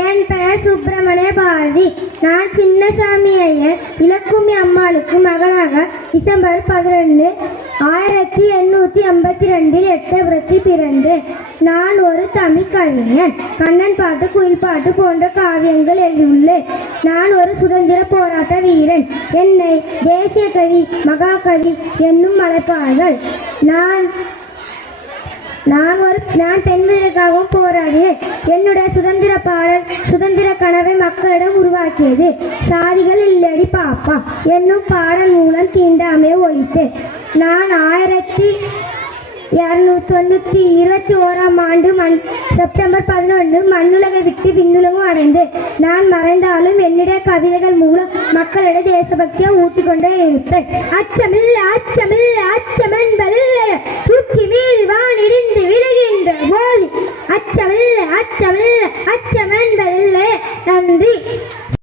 என் பெயர் சுப்பிரமணிய பாரதி. நான் சின்னசாமி ஐயர் இலக்குமி அம்மாளுக்கு மகனாக டிசம்பர் 11, 1852 எட்டயபுரத்தில் பிறந்தேன். நான் ஒரு தமிழ் கவிஞன். கண்ணன் பாட்டு, குயில் பாட்டு போன்ற காவியங்கள் எழுதியுள்ளேன். நான் ஒரு சுதந்திர போராட்ட வீரன். என்னை தேசிய கவி, மகாகவி என்னும் அழைப்பார்கள். நான் பெண்களுக்காகவும் போராடினேன். என்னுடைய சுதந்திர பாடல் சுதந்திர கனவை மக்களிடம் உருவாக்கியது. சாதிகள் இல்லடி பாப்பா என்னும் பாடல் மூலம் தீண்டாமையை ஒழித்தேன். நான் 1221ஆம் ஆண்டு செப்டம்பர் 11 மண்ணுலகை விட்டு விண்ணுலகம் அடைந்தேன். நான் மறைந்தாலும் என்னுடைய கவிதைகள் மூலம் மக்களிடம் தேசபக்தியை ஊட்டிக்கொண்டே இருப்பேன். அச்சமில்லை அச்சமில்லை அச்சமென்பதில்லை, உச்சி மீது வானிடிந்து விழுகின்ற போது அச்சமில்லை அச்சமில்லை அச்சமென்பதில்லை. நன்றி.